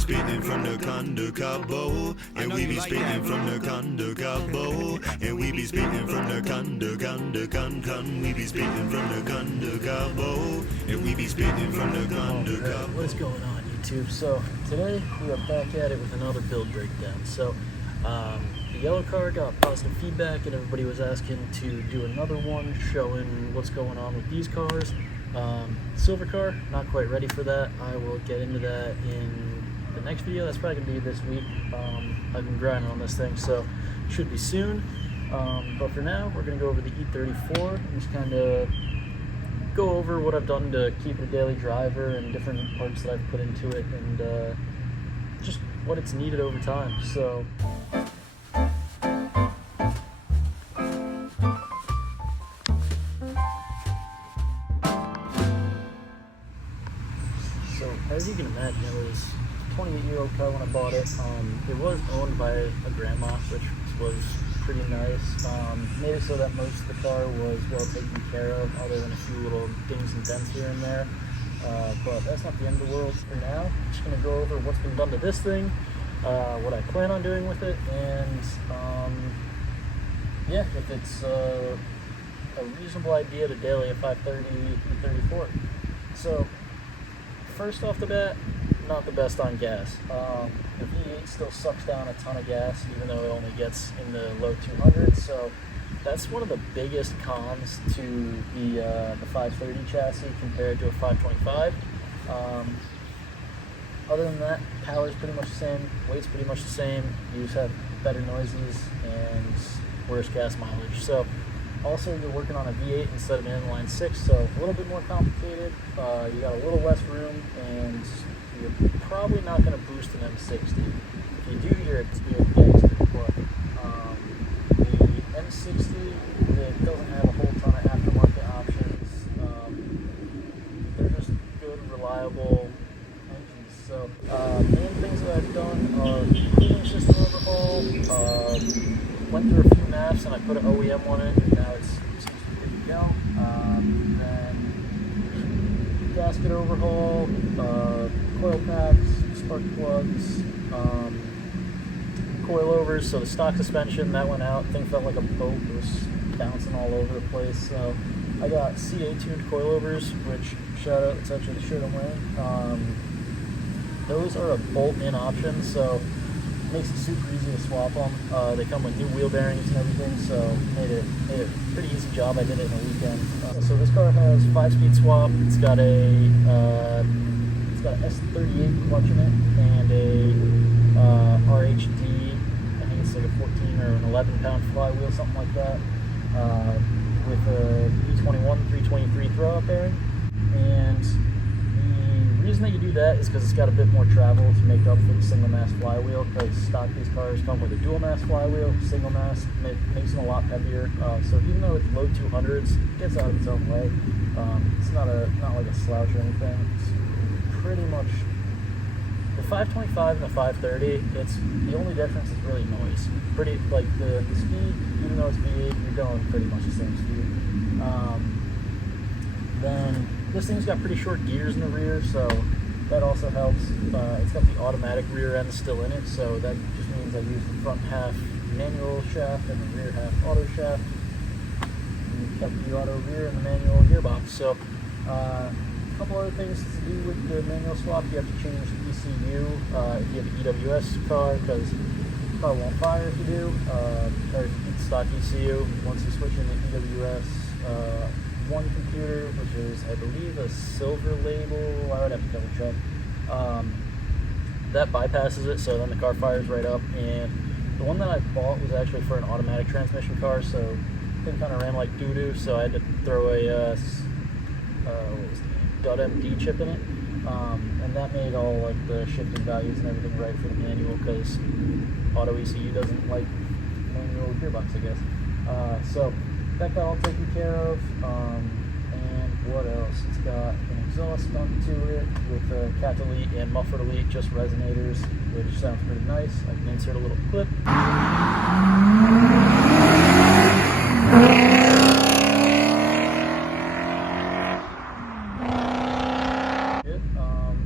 spitting from the Condor cabo, and we be spitting from the Condor cabo, and we be spitting from the Condor we be spitting from the Condor cabo, and we be spitting from the Condor cabo. What's going on, YouTube? So today we are back at it with another build breakdown. So the yellow car got positive feedback, and everybody was asking to do another one showing what's going on with these cars. Silver car, not quite ready for that. I will get into that in the next video. That's probably gonna be this week. I've been grinding on this thing, so it should be soon. But for now, we're gonna go over the E34 and just kind of go over what I've done to keep it a daily driver and different parts that I've put into it, and just what it's needed over time. So as you can imagine, it was a 28-year-old car when I bought it. It was owned by a grandma, which was pretty nice. Made it so that most of the car was well taken care of, other than a few little dings and dents here and there. But that's not the end of the world for now. I'm just going to go over what's been done to this thing, what I plan on doing with it, and yeah, if it's a reasonable idea to daily a 530 E34. So first off the bat, not the best on gas. The V8 still sucks down a ton of gas, even though it only gets in the low 200s. So that's one of the biggest cons to the 530 chassis compared to a 525. Other than that, power is pretty much the same, weight's pretty much the same. You just have better noises and worse gas mileage. So also, you're working on a V8 instead of an inline 6, so a little bit more complicated. You got a little less room, and you're probably not going to boost an M60. If you do, you're a gangster. But the M60, it doesn't have a whole ton of aftermarket options. They're just good, reliable engines. So main things that I've done are cooling system overhaul. Went through a few maps and I put an OEM one in, and now it seems to be good to go. Then gasket overhaul, coil packs, spark plugs, coilovers. So the stock suspension, that went out. Thing felt like a boat. It was bouncing all over the place. So I got CA tuned coilovers, which shout out, it's actually the shirt I'm wearing. Those are a bolt-in option, so makes it super easy to swap them. They come with new wheel bearings and everything, so made it a pretty easy job. I did it in a weekend. So this car has 5-speed swap. It's got a S38 clutch in it and a RHD. I think it's like a 14 or an 11-pound flywheel, something like that, with a V21 323 throw-up bearing. And the reason that you do that is because it's got a bit more travel to make up for the single mass flywheel, because stock these cars come with a dual mass flywheel. Single mass makes them a lot heavier, so even though it's low 200s, it gets out of its own way. It's not like a slouch or anything. It's pretty much the 525 and the 530. It's the only difference is really noise. Pretty like the speed, even though it's V8, you're going pretty much the same speed. Then this thing's got pretty short gears in the rear, so that also helps. It's got the automatic rear end still in it, so that just means I use the front half manual shaft and the rear half auto shaft. And kept the auto rear and the manual gearbox. So a couple other things to do with the manual swap. You have to change the ECU if you have an EWS car, because the car won't fire if you do. Or if you keep the stock ECU, once you switch into EWS, one computer, which is, I believe, a silver label, I would have to double check, that bypasses it, so then the car fires right up. And the one that I bought was actually for an automatic transmission car, so the thing kind of ran like doo-doo, so I had to throw a dudmd chip in it, and that made all like the shifting values and everything right for the manual, because auto ECU doesn't like manual gearbox, I guess. So that got all taken care of. And what else? It's got an exhaust done to it with a Cat Delete and Muffler Delete, just resonators, which sounds pretty nice. I can insert a little clip.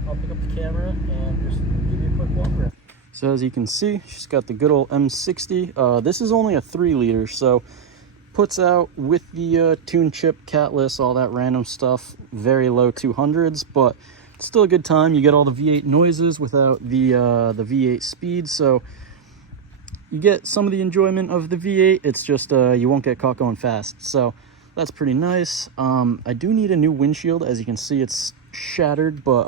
I'll pick up the camera and just give you a quick So as you can see, she's got the good old M60. This is only a 3-liter, so puts out with the tune chip, catless, all that random stuff, very low 200s, but it's still a good time. You get all the V8 noises without the V8 speed, so you get some of the enjoyment of the V8. It's just you won't get caught going fast, so that's pretty nice. I do need a new windshield. As you can see, it's shattered, but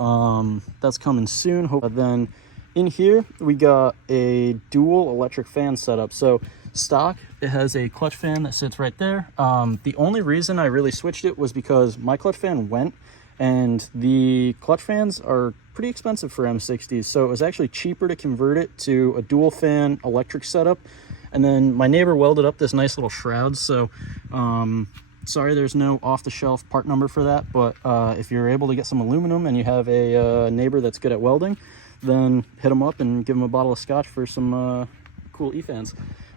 that's coming soon. Then in here we got a dual electric fan setup. So stock, it has a clutch fan that sits right there. The only reason I really switched it was because my clutch fan went, and the clutch fans are pretty expensive for M60s, so it was actually cheaper to convert it to a dual fan electric setup. And then my neighbor welded up this nice little shroud, so sorry there's no off-the-shelf part number for that, but if you're able to get some aluminum and you have a neighbor that's good at welding, then hit them up and give them a bottle of scotch for some cool E-fans.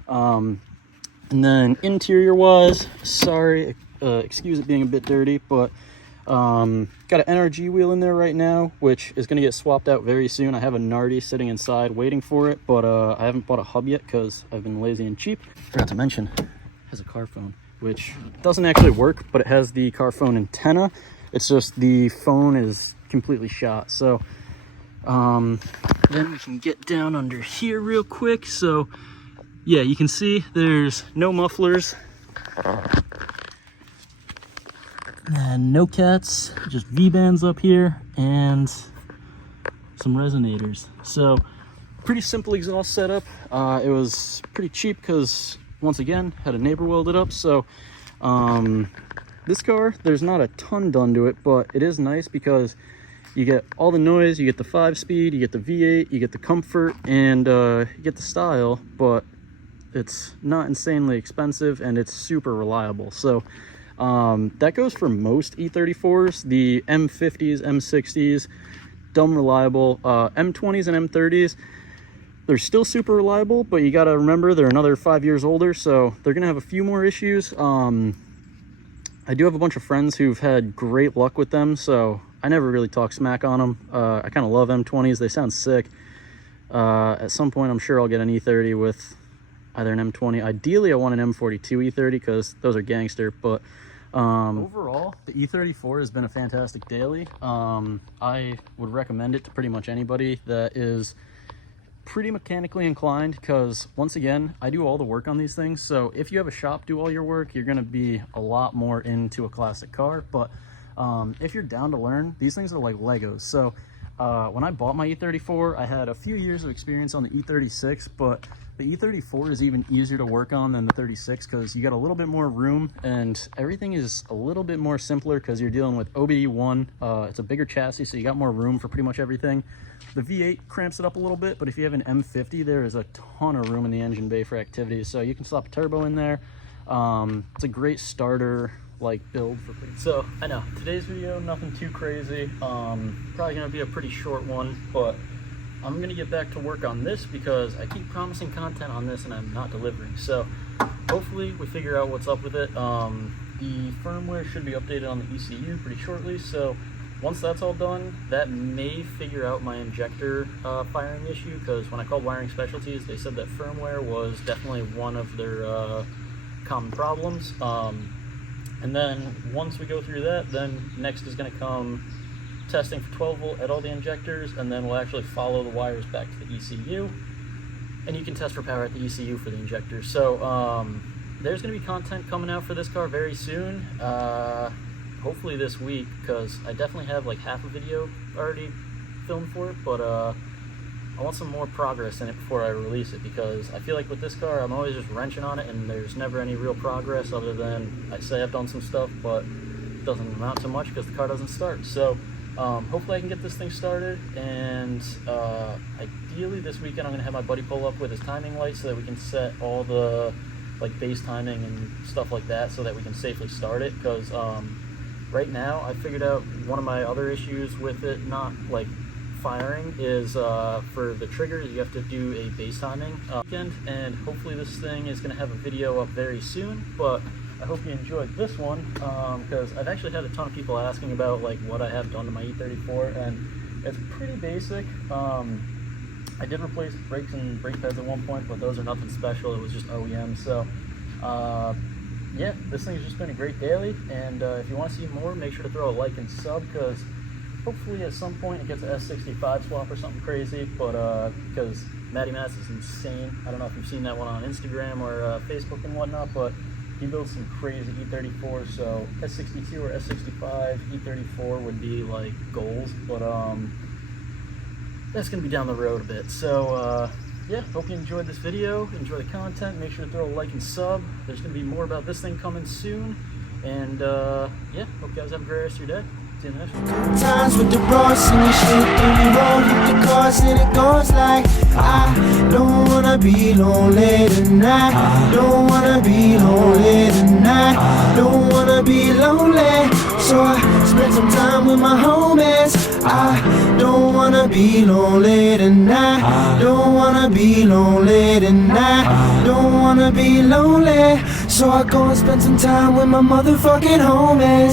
And then interior wise, sorry, excuse it being a bit dirty, but got an NRG wheel in there right now, which is going to get swapped out very soon. I have a Nardi sitting inside waiting for it, but I haven't bought a hub yet because I've been lazy and cheap. Forgot to mention, it has a car phone, which doesn't actually work, but it has the car phone antenna. It's just the phone is completely shot. So then we can get down under here real quick. So yeah, you can see there's no mufflers and no cats, just V-bands up here and some resonators. So pretty simple exhaust setup. It was pretty cheap because, once again, had a neighbor welded up. So this car, there's not a ton done to it, but it is nice because you get all the noise, you get the 5-speed, you get the V8, you get the comfort, and you get the style, but it's not insanely expensive and it's super reliable. So that goes for most E34s. The M50s, M60s, dumb reliable. M20s and M30s, they're still super reliable, but you gotta remember they're another 5 years older, so they're gonna have a few more issues. I do have a bunch of friends who've had great luck with them, so I never really talk smack on them. I kind of love M20s. They sound sick. At some point, I'm sure I'll get an E30 with either an M20. Ideally, I want an M42 E30 because those are gangster, but overall, the E34 has been a fantastic daily. I would recommend it to pretty much anybody that is pretty mechanically inclined, because once again, I do all the work on these things. So if you have a shop do all your work, you're going to be a lot more into a classic car. But if you're down to learn, these things are like Legos. So when I bought my E34, I had a few years of experience on the E36, but the E34 is even easier to work on than the 36 because you got a little bit more room and everything is a little bit more simpler because you're dealing with OBD1. It's a bigger chassis, so you got more room for pretty much everything. The V8 cramps it up a little bit, but if you have an M50, there is a ton of room in the engine bay for activities, so you can slap a turbo in there. It's a great starter like build for so I know today's video, nothing too crazy, probably gonna be a pretty short one, but I'm gonna get back to work on this because I keep promising content on this and I'm not delivering. So hopefully we figure out what's up with it. The firmware should be updated on the ECU pretty shortly, so once that's all done, that may figure out my injector firing issue, because when I called Wiring Specialties, they said that firmware was definitely one of their common problems. And then once we go through that, then next is going to come testing for 12 volt at all the injectors, and then we'll actually follow the wires back to the ECU, and you can test for power at the ECU for the injectors. So there's going to be content coming out for this car very soon, hopefully this week, because I definitely have like half a video already filmed for it, but I want some more progress in it before I release it, because I feel like with this car I'm always just wrenching on it and there's never any real progress other than I say I've done some stuff, but it doesn't amount to much because the car doesn't start. So hopefully I can get this thing started, and ideally this weekend I'm going to have my buddy pull up with his timing light so that we can set all the like base timing and stuff like that so that we can safely start it, because right now I figured out one of my other issues with it not like firing is for the triggers you have to do a base timing and hopefully this thing is going to have a video up very soon. But I hope you enjoyed this one, because I've actually had a ton of people asking about like what I have done to my E34, and it's pretty basic. I did replace brakes and brake pads at one point, but those are nothing special. It was just OEM. So yeah, this thing's just been a great daily, and if you want to see more, make sure to throw a like and sub, because hopefully at some point it gets an S65 swap or something crazy. But because Matty Mass is insane. I don't know if you've seen that one on Instagram or Facebook and whatnot, but he builds some crazy E34. So S62 or S65 E34 would be like goals, but that's gonna be down the road a bit. So yeah, hope you enjoyed this video, enjoy the content, make sure to throw a like and sub. There's gonna be more about this thing coming soon, and yeah, hope you guys have a great rest of your day. See you in the next one. Times with the bros and the shit, and we roll with the cars, and it goes like, I don't wanna be lonely tonight, don't wanna be lonely tonight, don't wanna be lonely, so I spend some time with my homies. I don't wanna be lonely tonight, don't wanna be lonely tonight, don't wanna be lonely, so I go and spend some time with my motherfucking homies.